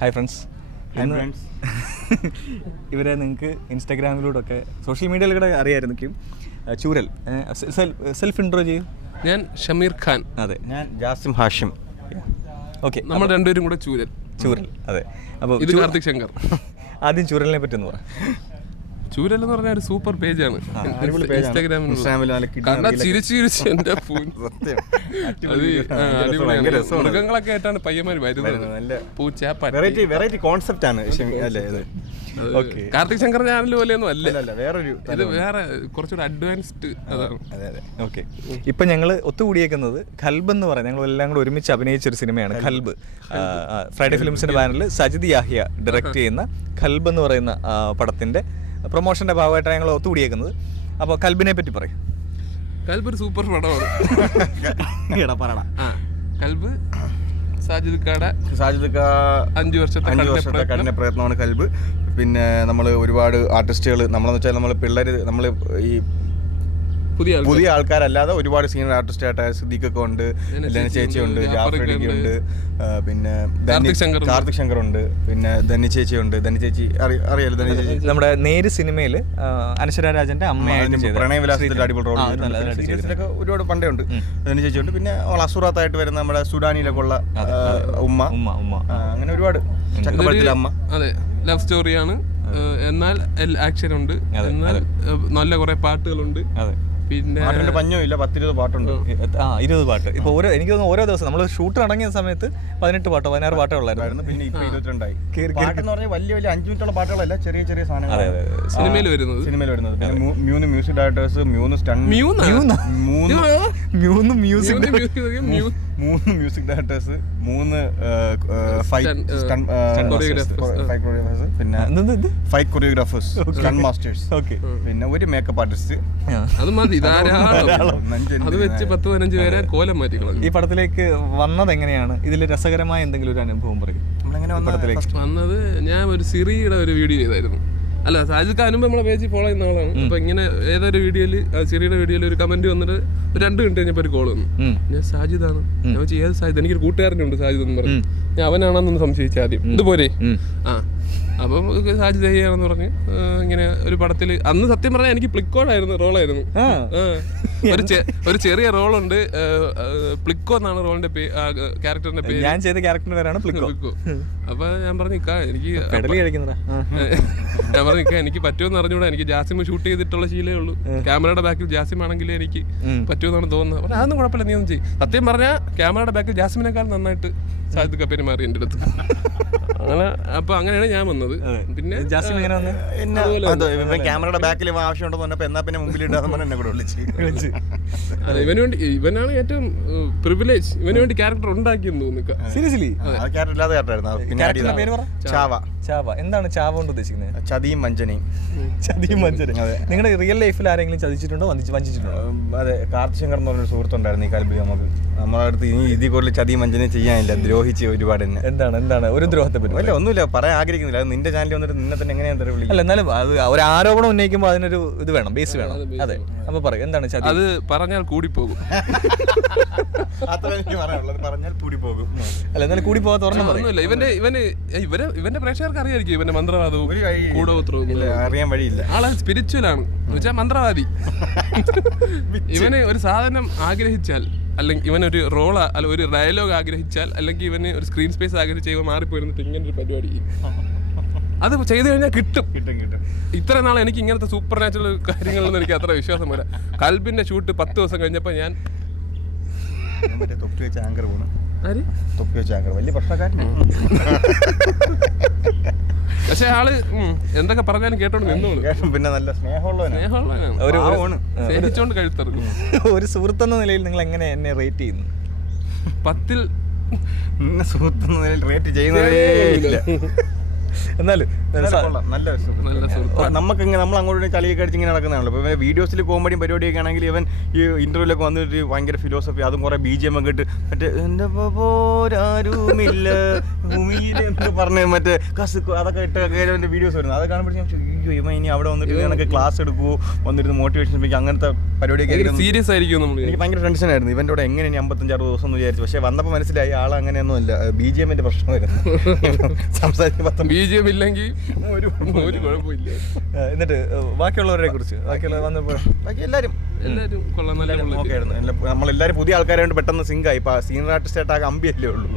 Hi friends. ഇവരെ നിങ്ങൾക്ക് ഇൻസ്റ്റാഗ്രാമിലൂടെയൊക്കെ social മീഡിയയിലൂടെ അറിയാമായിരിക്കും. ചൂരൽ. സെൽഫ് ഇൻട്രോ ചെയ്യും. ഞാൻ ഷമീർ ഖാൻ. അതെ. ഞാൻ ജാസിം ഹാഷിം. ഓക്കെ, നമ്മൾ രണ്ടുപേരും കൂടെ ചൂരൽ. അതെ. അപ്പോൾ ഇത് കാർത്തിക് ശങ്കർ. ആദ്യം ചൂരലിനെ പറ്റി ഒന്ന് പറയാം. ചൂരൽ എന്ന് പറഞ്ഞ ഒരു സൂപ്പർ പേജാണ് ഇൻസ്റ്റാഗ്രാമിൽ. ചിരിച്ച് എന്റെ മൃഗങ്ങളൊക്കെ ആയിട്ടാണ് പയ്യന്മാര് വരുന്നത്. വെറൈറ്റി കോൺസെപ്റ്റ് ആണ്. കാർത്തിക് ശങ്കർ ചാനൽ പോലെയൊന്നും അല്ല, ഇത് വേറെ കുറച്ചുകൂടെ അഡ്വാൻസ്ഡ്. അതാണ്. ഓക്കെ, ഇപ്പൊ ഞങ്ങൾ ഒത്തുകൂടിയേക്കുന്നത് ഖൽബ് എന്ന് പറയാം. ഞങ്ങൾ എല്ലാം കൂടെ ഒരുമിച്ച് അഭിനയിച്ചൊരു സിനിമയാണ് ഖൽബ്. ഫ്രൈഡേ ഫിലിംസിന്റെ ബാനറിൽ സജിദ് യാഹിയ ഡയറക്റ്റ് ചെയ്യുന്ന ഖൽബ് എന്ന് പറയുന്ന പടത്തിന്റെ പ്രൊമോഷന്റെ ഭാഗമായിട്ടാണ് ഞങ്ങൾ ഒത്തുകൂടിയേക്കുന്നത്. അപ്പോൾ ഖൽബിനെ പറ്റി പറയും. ഖൽബ് ഒരു സൂപ്പർ പടമാണ്. ഖൽബ് സാജിദ് 5 വർഷത്തെ കഠിന പ്രയത്നമാണ് ഖൽബ്. പിന്നെ നമ്മൾ ഒരുപാട് ആർട്ടിസ്റ്റുകൾ, നമ്മളെന്ന് വെച്ചാൽ നമ്മൾ പിള്ളേർ, നമ്മൾ ഈ പുതിയ ആൾക്കാരല്ലാതെ ഒരുപാട് സീനിയർ ആർട്ടിസ്റ്റ് ആയിട്ട് സിദ്ദീഖൊക്കെ ഉണ്ട്, ചേച്ചി ഉണ്ട്, ജാഫർ ഉണ്ട്, പിന്നെ കാർത്തിക് ശങ്കർ ഉണ്ട്, പിന്നെ ധന്യ ചേച്ചി ഉണ്ട്. ധന്യ ചേച്ചി അറിയാലോ. ധന്യ ചേച്ചി നമ്മുടെ നേര് സിനിമയിൽ അനശ്വര രാജന്റെ അമ്മയായിട്ട് പ്രണയവിലാസത്തിൽ അടിപൊളി റോൾ സീരീസിലൊക്കെ ഒരുപാട് പണ്ടേ ഉണ്ട്. ധന്യ ചേച്ചി ഉണ്ട്. പിന്നെ അസുറാത്തായിട്ട് വരുന്ന നമ്മുടെ സുഡാനിയിലൊക്കെ ഉള്ള ഉമ്മ, അങ്ങനെ ഒരുപാട്. ചക്കപ്പഴത്തിലെ അമ്മ. അതെ, ലവ് സ്റ്റോറിയാണ്. എന്നാൽ ആക്ഷൻ ഉണ്ട്. എന്നാൽ നല്ല കുറെ പാട്ടുകളുണ്ട്. പിന്നെ പഞ്ഞമില്ല. 10-20 പാട്ടുണ്ട്. 20 പാട്ട്. ഇപ്പൊ എനിക്ക് തോന്നുന്നു ഓരോ ദിവസം നമ്മൾ ഷൂട്ട് തുടങ്ങിയ സമയത്ത് 18 പാട്ടോ 16 പാട്ടോ ഉള്ളായിരുന്നു. പിന്നെ ഇപ്പൊ 22 പാട്ടെന്ന് പറഞ്ഞാൽ വലിയ 5 മിനിറ്റുള്ള പാട്ടുകളല്ല, ചെറിയ സാധനങ്ങൾ സിനിമയിൽ വരുന്നത്. പിന്നെ 3 music directors, 3 stunt, 3 music directors, 3 പിന്നെ 5 കൊറിയോഗ്രാഫേഴ്സ്, സ്റ്റണ്ട് മാസ്റ്റേഴ്സ്, പിന്നെ 1 മേക്കപ്പ് ആർട്ടിസ്റ്റ്. അത് മതി, അത് വെച്ച് 10-15 പേരെ കോലം മാറ്റിക്കളഞ്ഞു. ഈ പടത്തിലേക്ക് വന്നത് എങ്ങനെയാണ്? ഇതിൽ രസകരമായ എന്തെങ്കിലും ഒരു അനുഭവം പറയും. വന്നത് ഞാൻ ഒരു സിറിയുടെ ഒരു വീഡിയോ ചെയ്തായിരുന്നു. അല്ല, സാജിദ് ഖാൻ മുമ്പ് നമ്മളെ പേജിൽ ഫോളോ ചെയ്യുന്ന ആളാണ്. അപ്പൊ ഇങ്ങനെ ഏതൊരു വീഡിയോയിൽ, സിറിയുടെ വീഡിയോയിൽ ഒരു കമന്റ് വന്നിട്ട് 2 മിനിറ്റ് കഴിഞ്ഞപ്പോൾ ഒരു കോൾ വന്നു. ഞാൻ സാജിദാണ്. ഞാൻ ഏത് സാജിദ്? എനിക്കൊരു കൂട്ടുകാരനുണ്ട് സാജിദ് എന്ന് പറഞ്ഞു. ഞാൻ അവനാണെന്നൊന്ന് സംശയിച്ച ആദ്യം. ഇതുപോലെ അപ്പം സാജിദ് ചെയ്യാണെന്ന് പറഞ്ഞ് ഇങ്ങനെ ഒരു പടത്തിൽ, അന്ന് സത്യം പറഞ്ഞാൽ എനിക്ക് പ്ലിക്കോടായിരുന്നു റോളായിരുന്നു. ഒരു ചെറിയ റോളുണ്ട്, പ്ലിക്കോ എന്നാണ് റോളിന്റെ ക്യാരക്ടറിന്റെ പേര്. ഞാൻ ചെയ്ത ക്യാരക്ടറിന്റെ പേരാണ് പ്ലിക്കോ. അപ്പൊ ഞാൻ പറഞ്ഞു എനിക്ക് എനിക്ക് പറ്റുമെന്ന് അറിഞ്ഞൂടാ. എനിക്ക് ജാസിം ഷൂട്ട് ചെയ്തിട്ടുള്ള ശീലേ ഉള്ളൂ. ക്യാമറയുടെ ബാക്കിൽ ജാസിം ആണെങ്കിലേ എനിക്ക് പറ്റുമെന്നാണ് തോന്നുന്നത്. അപ്പൊ അതൊന്നും കുഴപ്പമില്ല, നീ ഒന്നും ചെയ്യും. സത്യം പറഞ്ഞാൽ ക്യാമറയുടെ ബാക്കിൽ ജാസിമിനേക്കാൾ നന്നായിട്ട് സാജിദ് ഖാൻ പെരുമാറി എൻ്റെ അടുത്ത്. അങ്ങനെ അപ്പൊ അങ്ങനെയാണ് ഞാൻ വന്നത്. പിന്നെ ജാസിം എങ്ങനെ വന്നത്? ക്യാമറയുടെ ബാക്കിൽ ആവശ്യമുണ്ടെന്ന് പറഞ്ഞപ്പോ എന്നാ പിന്നെ മുമ്പിൽ ഇടാതെ എന്നെ കൂടെ വിളിച്ച് ഇവനാണ് ഏറ്റവും പ്രിവിലേജ്. ഇവന് വേണ്ടി ക്യാരക്ടർ ഉണ്ടാക്കിയെന്ന് തോന്നുന്നു. സീരിയസ്ലി? ചാവ. എന്താണ് ചാവ കൊണ്ട് ഉദ്ദേശിക്കുന്നത്? ചതിയും വഞ്ചനയും. നിങ്ങളുടെ റിയൽ ലൈഫിൽ ആരെങ്കിലും ചതിച്ചിട്ടുണ്ടോ, വഞ്ചിച്ചിട്ടുണ്ടോ? അതെ, കാർത്തിക് ശങ്കർ എന്ന് പറഞ്ഞൊരു സുഹൃത്തുണ്ടായിരുന്നു ഈ ഖൽബിൽ. നമ്മളെ അടുത്ത് ഇനി ഇതിൽ കൂടുതൽ ചതിയും വഞ്ചനയും ചെയ്യാനില്ല. ദ്രോഹിച്ച് ഒരുപാട് തന്നെ. എന്താണ് ഒരു ദ്രോഹത്തെ പറ്റി? അല്ല, ഒന്നുമില്ല, പറയാൻ ആഗ്രഹിക്കുന്നില്ല. അത് നിന്റെ ചാനലിൽ വന്നിട്ട് നിന്നെ തന്നെ എങ്ങനെയാ വിളിക്കുക? അല്ല, എന്നാലും ഒരു ആരോപണം ഉന്നയിക്കുമ്പോൾ അതിനൊരു ഇത് വേണം, ബേസ് വേണം. അതെ, അപ്പൊ പറയും എന്താണ് ചതി? അത് പറഞ്ഞാൽ കൂടി പോകും. അത്ര എനിക്ക് പറയാനുള്ളത്. പറഞ്ഞാൽ കൂടി പോകും. അല്ല, എന്നാലും കൂടി പോകാത്ത ഒന്നുമില്ല. ഇവന്റെ പ്രേക്ഷകർക്ക് അറിയായിരിക്കും ഇവന്റെ മന്ത്രവാദവും കൂടോത്രവും. അറിയാൻ വഴിയില്ല. ആളെ സ്പിരിച്വൽ ആണ് എന്ന് വെച്ചാൽ മന്ത്രവാദി. ഇവന് ഒരു സാധനം ആഗ്രഹിച്ചാൽ, അല്ലെങ്കിൽ ഇവനൊരു റോള് അല്ല ഒരു ഡയലോഗ് ആഗ്രഹിച്ചാൽ, അല്ലെങ്കിൽ ഇവന് ഒരു സ്ക്രീൻ സ്പേസ് ആഗ്രഹിച്ചാൽ ഇവ മാറിപ്പോയിരുന്നിട്ട് ഇങ്ങനെ ഒരു പരിപാടി അത് ചെയ്തു കഴിഞ്ഞാൽ കിട്ടും. ഇത്ര നാളെ എനിക്ക് ഇങ്ങനത്തെ സൂപ്പർ നാച്ചുറൽ കാര്യങ്ങളൊന്നും എനിക്ക് അത്ര വിശ്വാസം വരാം. ഖൽബിന്റെ ഷൂട്ട് 10 ദിവസം കഴിഞ്ഞപ്പോൾ ഞാൻ തൊപ്പി വെച്ച ആങ്കർ പോണു. തൊപ്പി വെച്ച ആങ്കർ വലിയ പ്രശ്നക്കാരൻ. പക്ഷെ ആള് എന്തൊക്കെ പറഞ്ഞാലും കേട്ടോണ്ട് നിന്നോളൂ. പിന്നെ നല്ല സ്നേഹമുള്ളവനാണ്. സ്നേഹിച്ചോണ്ട് കഴുത്തിറക്കും. ഒരു സുഹൃത്തെന്ന നിലയിൽ നിങ്ങൾ എങ്ങനെ എന്നെ റേറ്റ് ചെയ്യുന്നു? 10-ൽ സുഹൃത്തെന്ന നിലയിൽ റേറ്റ് ചെയ്യുന്നതേ ഇല്ല. എന്നാലും നല്ല നമുക്ക് നമ്മൾ അങ്ങോട്ട് കളിയൊക്കെ അടിച്ച് ഇങ്ങനെ നടക്കുന്നതാണല്ലോ. ഇപ്പൊ വീഡിയോസിൽ കോമഡിയും പരിപാടിയൊക്കെ ആണെങ്കിൽ ഇവൻ ഈ ഇന്റർവ്യൂലൊക്കെ വന്നിട്ട് ഭയങ്കര ഫിലോസഫി, അതും കുറെ BGM ഒക്കെ ഇട്ട് മറ്റേ എന്റെ പോരാരുമില്ല ഭൂമിയിലെന്ന് പറഞ്ഞ് മറ്റേ കസുക്കോ അതൊക്കെ ഇട്ട് വീഡിയോസ് വരുന്നത്. അത് കാണുമ്പോഴേ അയ്യോ ഇവൻ ഇനി അവിടെ വന്നിട്ട് ഇവനൊക്കെ ക്ലാസ് എടുക്കുമോ, വന്നിരുന്ന് മോട്ടിവേഷൻ സ്പീക്ക് അങ്ങനത്തെ പരിപാടിയൊക്കെ സീരിയസ് ആയിരിക്കും നമ്മൾ. എനിക്ക് ഭയങ്കര ടെൻഷനായിരുന്നു ഇവൻ്റെ കൂടെ എങ്ങനെ ഇനി 55-60 ദിവസം എന്ന് വിചാരിച്ചു. പക്ഷേ വന്നപ്പോൾ മനസ്സിലായി ആൾ അങ്ങനെയൊന്നും അല്ല, BGM-ന്റെ പ്രശ്നമായിരുന്നു. സംസാരിക്കുമ്പോൾ BGM ഇല്ലെങ്കിൽ ഒരു കുഴപ്പമില്ല. എന്നിട്ട് ബാക്കിയുള്ളവരെ കുറിച്ച് ബാക്കി എല്ലാവരും കൊള്ളാം, നല്ല ഓക്കെ ആയിരുന്നു. നമ്മളെല്ലാവരും പുതിയ ആൾക്കാരായിട്ട് പെട്ടെന്ന് സിങ്കായി. ഇപ്പൊ സീനിയർ ആർട്ടിസ്റ്റ് ആയിട്ട് അമ്പി അല്ലേ ഉള്ളൂ.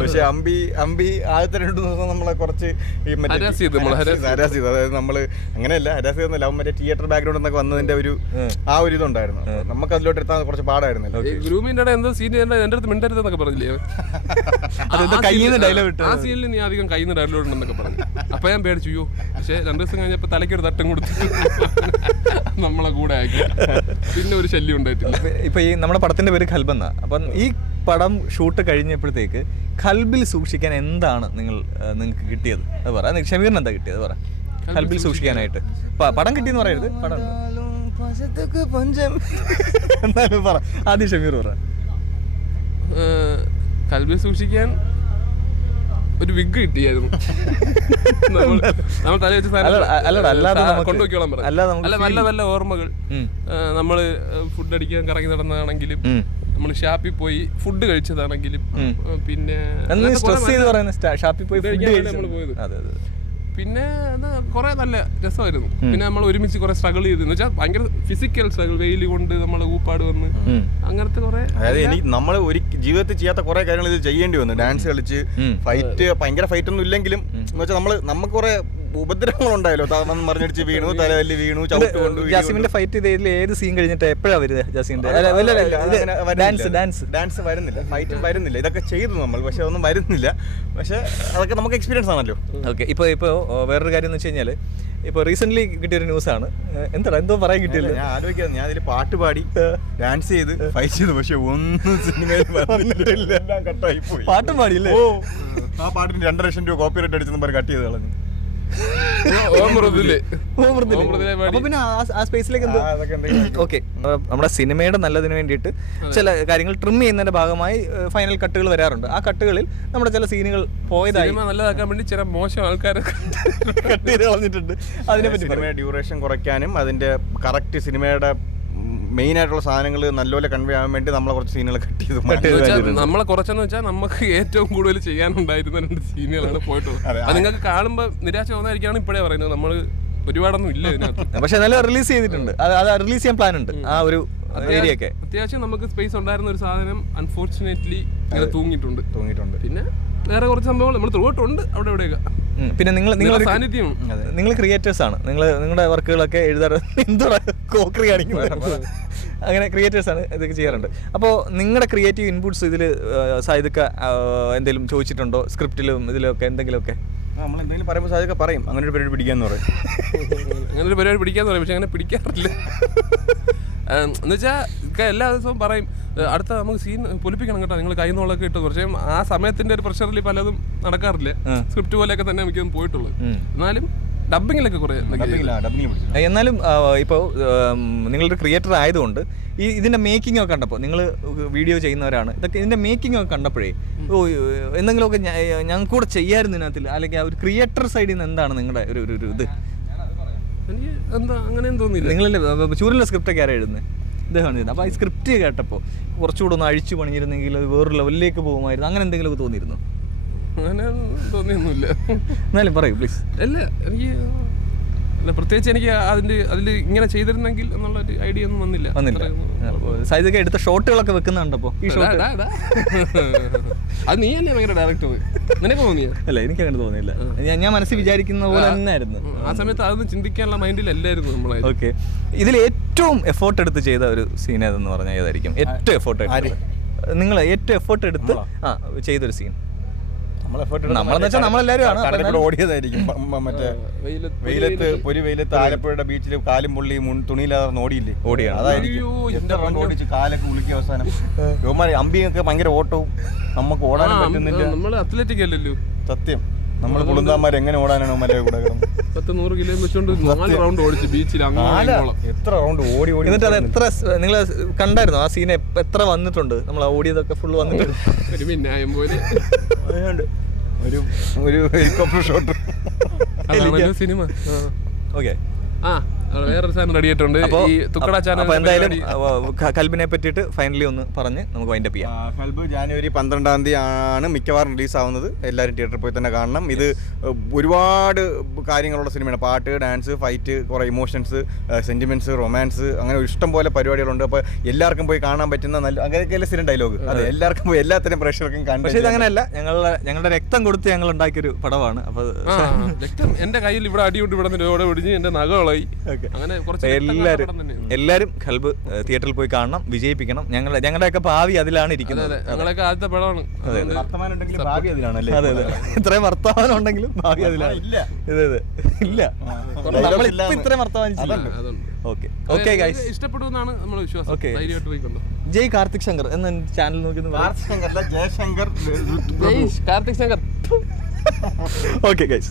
പക്ഷെ അമ്പി ആദ്യത്തെ 2 ദിവസം നമ്മളെ കുറച്ച് ഈ ഹരാസ് ചെയ്തു. അതായത് നമ്മള് അങ്ങനെയല്ല ഹരാസ് ചെയ്തൊന്നുമില്ല, അവൻ മറ്റേ തിയേറ്റർ ബാക്ക്ഗ്രൗണ്ട് എന്നൊക്കെ വന്നതിന്റെ ഒരു ഇതുണ്ടായിരുന്നു. നമുക്ക് അതിലോട്ട് എത്താൻ കുറച്ച് പാടായിരുന്നല്ലോ. ഗ്രൂമിന്റെ എന്തോ സീനിയർ എന്റെ അടുത്ത് മിണ്ടരുതെന്നൊക്കെ പറഞ്ഞില്ലേ, ആ സീനിൽ നീ അധികം കയ്യിൽ നിന്ന് ഡയലോഗ് ഉണ്ടെന്നൊക്കെ പറഞ്ഞു. അപ്പൊ ഞാൻ പേടിച്ചു. പക്ഷെ 2 ദിവസം കഴിഞ്ഞപ്പോ തലയ്ക്കൊരു തട്ടം കൊടുത്തു നമ്മളെ കൂടെ ആക്കി. പിന്നെ ഒരു ശല്യം ഉണ്ടായിട്ടില്ല. ഇപ്പൊ ഈ നമ്മുടെ പടത്തിന്റെ പേര് ഖൽബ് എന്നാ. അപ്പം ഈ പടം ഷൂട്ട് കഴിഞ്ഞപ്പോഴത്തേക്ക് ഖൽബിൽ സൂക്ഷിക്കാൻ എന്താണ് നിങ്ങൾക്ക് കിട്ടിയത് അത് പറ. ഷമീറിന് എന്താ കിട്ടിയത് പറ ഖൽബിൽ സൂക്ഷിക്കാനായിട്ട്? പടം കിട്ടിയെന്ന് പറയരുത്, പടം എന്തായാലും പറ. ആദ്യം ഷമീർ പറ. ഖൽബിൽ സൂക്ഷിക്കാൻ ഒരു വിഗ് കിട്ടിയായിരുന്നു. നമ്മൾ തല വെച്ച് കൊണ്ടുപോയിക്കോളാൻ പറഞ്ഞു. അല്ല നല്ല നല്ല ഓർമ്മകൾ. നമ്മള് ഫുഡ് അടിക്കാൻ കറങ്ങി നടന്നതാണെങ്കിലും, നമ്മൾ ഷാപ്പിൽ പോയി ഫുഡ് കഴിച്ചതാണെങ്കിലും, പിന്നെ പിന്നെ കുറെ നല്ല രസമായിരുന്നു. പിന്നെ നമ്മൾ ഒരുമിച്ച് കുറെ സ്ട്രഗിൾ ചെയ്തെന്ന് വെച്ചാൽ ഭയങ്കര ഫിസിക്കൽ സ്ട്രഗിൾ, വെയിൽ കൊണ്ട് നമ്മൾ ഊപ്പാട് വന്ന് അങ്ങനത്തെ കുറെ. അതായത് നമ്മൾ ഒരു ജീവിതത്തിൽ ചെയ്യാത്ത കുറെ കാര്യങ്ങൾ ഇത് ചെയ്യേണ്ടി വന്നു. ഡാൻസ് കളിച്ച് ഫൈറ്റ്, ഭയങ്കര ഫൈറ്റ് ഒന്നും ഇല്ലെങ്കിലും എന്ന് വെച്ചാൽ നമുക്ക് കുറെ ഉപദ്രവങ്ങൾ ഉണ്ടായല്ലോ. മറിഞ്ഞടിച്ച് വീണു, തലവല്ലി വീണു, ചവിട്ടുകൊണ്ട്. ജാസിമിന്റെ ഫൈറ്റ് ചെയ്തതിൽ ഏത് സീൻ കഴിഞ്ഞിട്ട് എപ്പോഴാ വരുന്നത്? ജാസിമിന്റെ ഡാൻസ് വരുന്നില്ല, ഫൈറ്റും വരുന്നില്ല. ഇതൊക്കെ ചെയ്തു നമ്മൾ, പക്ഷെ അതൊന്നും വരുന്നില്ല. പക്ഷെ അതൊക്കെ നമുക്ക് എക്സ്പീരിയൻസ് ആണല്ലോ. ഓക്കെ. ഇപ്പോൾ വേറൊരു കാര്യം എന്ന് വെച്ച് കഴിഞ്ഞാൽ, ഇപ്പോൾ റീസെന്റ് കിട്ടിയൊരു ന്യൂസാണ്. എന്തോ പറയാൻ കിട്ടിയല്ലോ. ഞാൻ ആലോചിക്കാതെ ഞാൻ അതിൽ പാട്ട് പാടി ഡാൻസ് ചെയ്ത് ഫൈറ്റ് ചെയ്തു, പക്ഷെ ഒന്നും സിനിമയിൽ വന്നിട്ടില്ല. എല്ലാം കട്ടായി പോയി. പാട്ടും പാടിയില്ലേ? ആ പാട്ടിന് 2 ലക്ഷം രൂപ കോപ്പിറൈറ്റ് അടിച്ചെന്ന് പറഞ്ഞ് കട്ട് ചെയ്ത് കളഞ്ഞു. പിന്നെ ആ സ്പേസിലേക്ക് ഓക്കെ. നമ്മുടെ സിനിമയുടെ നല്ലതിന് വേണ്ടിയിട്ട് ചില കാര്യങ്ങൾ ട്രിം ചെയ്യുന്നതിന്റെ ഭാഗമായി ഫൈനൽ കട്ടുകൾ വരാറുണ്ട്. ആ കട്ടുകളിൽ നമ്മുടെ ചില സീനുകൾ പോയതായി നല്ലതാക്കാൻ വേണ്ടി ചില മോശം ആൾക്കാരെ കട്ട് ചെയ്ത് കളഞ്ഞിട്ടുണ്ട്. അതിനെപ്പറ്റി സിനിമയുടെ ഡ്യൂറേഷൻ കുറയ്ക്കാനും അതിന്റെ കറക്റ്റ് സിനിമയുടെ മെയിൻ ആയിട്ടുള്ള സാധനങ്ങൾ നല്ലപോലെ കൺവേ ആവാൻ വേണ്ടി നമ്മളെ കുറച്ച് സീനുകൾ കട്ട് ചെയ്ത്. നമ്മളെ കുറച്ചെന്ന് വെച്ചാൽ നമുക്ക് ഏറ്റവും കൂടുതൽ ചെയ്യാനുണ്ടായിരുന്ന 2 സീനുകളാണ് പോയിട്ടുള്ളത്. അത് നിങ്ങൾക്ക് കാണുമ്പോൾ നിരാശ തോന്നാതിരിക്കാണ് ഇപ്പോഴേ പറയുന്നത്. നമ്മൾ ഒരുപാടൊന്നും ഇല്ല ഇതിനകത്ത്. പക്ഷെ നല്ല റിലീസ് ചെയ്തിട്ടുണ്ട്. അത് റിലീസ് ചെയ്യാൻ പ്ലാൻ ഉണ്ട്. ആ ഒരു ഏരിയയൊക്കെ അത്യാവശ്യം നമുക്ക് സ്പേസ് ഉണ്ടായിരുന്ന ഒരു സാധനം അൺഫോർച്ചുനേറ്റ്ലി ഇങ്ങനെ തൂങ്ങിയിട്ടുണ്ട്. പിന്നെ വേറെ കുറച്ച് സംഭവങ്ങൾ നമ്മൾ ത്രൂട്ടുണ്ട് അവിടെ ഇവിടെയൊക്കെ. പിന്നെ നിങ്ങൾ ക്രിയേറ്റേഴ്സ് ആണ്. നിങ്ങളുടെ വർക്കുകളൊക്കെ എഴുതാറ് കോക്കറി കാണിക്കുന്നത് അങ്ങനെ ക്രിയേറ്റേഴ്സ് ആണ് ഇതൊക്കെ ചെയ്യാറുണ്ട്. അപ്പോൾ നിങ്ങളുടെ ക്രിയേറ്റീവ് ഇൻപുട്സ് ഇതിൽ സായിദക്ക എന്തെങ്കിലും ചോദിച്ചിട്ടുണ്ടോ? സ്ക്രിപ്റ്റിലും ഇതിലൊക്കെ എന്തെങ്കിലുമൊക്കെ നമ്മൾ എന്തെങ്കിലും പറയുമ്പോൾ സായിദക്ക പറയും അങ്ങനെ ഒരു പരിപാടി പിടിക്കാന്ന് പറയും. അങ്ങനെ ഒരു പരിപാടി പിടിക്കാന്ന് പറയും, പക്ഷെ അങ്ങനെ പിടിക്കാറില്ല. എന്നുവെച്ചാൽ എല്ലാ ദിവസവും പറയും അടുത്ത നമുക്ക് സീൻ പൊലിപ്പിക്കണം കേട്ടോ, നിങ്ങൾ കൈ നോളൊക്കെ ഇട്ടു. പക്ഷേ ആ സമയത്തിന്റെ ഒരു പ്രഷറിൽ പലതും നടക്കാറില്ല. സ്ക്രിപ്റ്റ് പോലെയൊക്കെ തന്നെ എനിക്കൊന്നും പോയിട്ടുള്ളൂ. എന്നാലും ഡബിങ്ങിലൊക്കെ കുറെ. എന്നാലും ഇപ്പോൾ നിങ്ങളൊരു ക്രിയേറ്റർ ആയതുകൊണ്ട് ഇതിന്റെ മേക്കിംഗ് ഒക്കെ കണ്ടപ്പോൾ, നിങ്ങൾ വീഡിയോ ചെയ്യുന്നവരാണ്, ഇതൊക്കെ ഇതിന്റെ മേക്കിംഗ് ഒക്കെ കണ്ടപ്പോഴേ എന്തെങ്കിലുമൊക്കെ ഞങ്ങൾക്ക് കൂടെ ചെയ്യാമായിരുന്നു ഇതിനകത്തിൽ, അല്ലെങ്കിൽ ആ ഒരു ക്രിയേറ്റർ സൈഡിൽ നിന്ന് എന്താണ് നിങ്ങളുടെ ഒരു ഇത്? എനിക്ക് എന്താ അങ്ങനെയൊന്നും തോന്നിയില്ല. നിങ്ങളല്ലേ ചൂരലിലെ സ്ക്രിപ്റ്റൊക്കെ ആരാ എഴുതുന്നത്? ഇദ്ദേഹമാണ് ചെയ്യുന്നത്. അപ്പോൾ ഈ സ്ക്രിപ്റ്റ് കേട്ടപ്പോൾ കുറച്ചുകൂടെ ഒന്ന് അഴിച്ചു പണിഞ്ഞിരുന്നെങ്കിൽ അത് വേറൊരു ലെവലിലേക്ക് പോകുമായിരുന്നു, അങ്ങനെ എന്തെങ്കിലുമൊക്കെ തോന്നിയിരുന്നു? അങ്ങനെ തോന്നിയൊന്നുമില്ല. എന്നാലും പറയൂ പ്ലീസ്. അല്ല എനിക്ക് പ്രത്യേകിച്ച് എനിക്ക് അതിൽ ഇങ്ങനെ ചെയ്തിരുന്നെങ്കിൽ എന്നുള്ളൊരു ഐഡിയ ഒന്നും വന്നില്ല. സൈദൊക്കെ എടുത്ത ഷോട്ടുകളൊക്കെ വെക്കുന്നുണ്ടപ്പോൾ ഈ ഷോട്ട് അത് നീ തന്നെ ഭയങ്കര ഡയറക്ടർ, നിനക്ക് തോന്നിയോ? അല്ല, എനിക്ക് അങ്ങനെ തോന്നിയില്ല. ഞാൻ മനസ്സിൽ വിചാരിക്കുന്ന പോലെ തന്നെ ആയിരുന്നു. ആ സമയത്ത് അതൊന്നും ചിന്തിക്കാനുള്ള മൈൻഡിലല്ലായിരുന്നു നമ്മളെ. ഓക്കെ. ഇതിൽ ഏറ്റവും എഫേർട്ട് എടുത്ത് ചെയ്ത ഒരു സീൻ ഏതെന്ന് പറഞ്ഞാൽ ഏതായിരിക്കും? ഏറ്റവും എഫേർട്ട് നിങ്ങൾ ഏറ്റവും എഫേർട്ട് എടുത്ത് ചെയ്തൊരു സീൻ? നമ്മളെന്ന് വെച്ചാൽ നമ്മളെല്ലാവരും ഓടിയതായിരിക്കും. മറ്റേ വെയിലത്ത് ആലപ്പുഴയുടെ ബീച്ചിൽ കാലും പുള്ളി തുണിയില്ലാതെ ഓടിയില്ലേ, അതായിരിക്കും ഓടിച്ച് കാലൊക്കെ ഉളുക്കി അവസാനം. യോമാരി അമ്പിയൊക്കെ ഭയങ്കര ഓട്ടവും, നമുക്ക് ഓടാനും പറ്റുന്നില്ല. നമ്മൾ അത്ലറ്റിക് അല്ലല്ലോ. സത്യം, നമ്മൾ കുളുന്താന്മാർ എങ്ങനെ ഓടാനാണ് മല കൂടെ 100 കിലോ വെച്ചോണ്ട് 4 റൗണ്ട് ഓടിച്ച് ബീച്ചിൽ എത്ര റൗണ്ട് ഓടി. എന്നിട്ട് അത് എത്ര നിങ്ങൾ കണ്ടായിരുന്നു ആ സീൻ? എത്ര വന്നിട്ടുണ്ട് നമ്മൾ ഓടിയതൊക്കെ? ഫുള്ള് വന്നിട്ടുണ്ട്. ഒരു മിന്നായം പോലെ ഒരു ഹെലികോപ്റ്റർ ഷോട്ട് സിനിമ. ഓക്കെ. ആ വേറൊരു സാധനം റെഡി ആയിട്ടുണ്ട്. ഈ തുക്കട ചാനൽ. അപ്പോൾ എന്തായാലും കൽബിനെ പറ്റിയിട്ട് ഫൈനലി ഒന്ന് പറഞ്ഞ് നമുക്ക് വൈൻഡപ്പ് ചെയ്യാം. കൽബ് ജാനുവരി 12 ആണ് മിക്കവാറും റിലീസ് ആവുന്നത്. എല്ലാവരും തിയേറ്ററിൽ പോയി തന്നെ കാണണം. ഇത് ഒരുപാട് കാര്യങ്ങളുള്ള സിനിമയാണ്. പാട്ട്, ഡാൻസ്, ഫൈറ്റ്, കുറേ ഇമോഷൻസ്, സെന്റിമെന്റ്സ്, റൊമാൻസ്, അങ്ങനെ ഇഷ്ടം പോലെ പരിപാടികളുണ്ട്. അപ്പോൾ എല്ലാവർക്കും പോയി കാണാൻ പറ്റുന്ന നല്ല അങ്ങനെയൊക്കെയല്ലേ സ്ഥിരം ഡയലോഗ്. അതെ, എല്ലാവർക്കും പോയി എല്ലാത്തരം പ്രേക്ഷകർക്കും കാണാൻ. പക്ഷേ ഇത് അങ്ങനെയല്ല, ഞങ്ങളുടെ രക്തം കൊടുത്ത് ഞങ്ങൾ ഉണ്ടാക്കിയൊരു പടമാണ്. അപ്പോൾ രക്തം എൻ്റെ കയ്യിൽ ഇവിടെ അടിയുണ്ട്, ഇവിടെ നിന്ന് ഓടെ ഒടിഞ്ഞ് എൻ്റെ നഖകളായി. അങ്ങനെ എല്ലാവരും കൽബ് തിയേറ്ററിൽ പോയി കാണണം, വിജയിപ്പിക്കണം. ഞങ്ങളുടെയൊക്കെ ഭാവി അതിലാണ് ഇരിക്കുന്നത്. ഞങ്ങളൊക്കെ ആദ്യത്തെ പടമാണ്. വർത്തമാനം ഉണ്ടെങ്കിലും ഭാവി അതിലാണല്ലേ. അതെ അതെ, ഇത്രയും വർത്തമാനം ഉണ്ടെങ്കിലും ഭാവി അതിലാണ്. ഇല്ല, നമ്മളിപ്പോ ഇത്രയും വർത്തമാനം. ഓക്കെ ഗൈസ്, ഇഷ്ടപ്പെടുമെന്നാണ് നമ്മുടെ വിശ്വാസം. ധൈര്യമായിട്ട് പോയിക്കൊണ്ടു. ജയ് കാർത്തിക് ശങ്കർ എന്ന ചാനൽ നോക്കി ജയശങ്കർ കാർത്തിക് ശങ്കർ. Okay guys.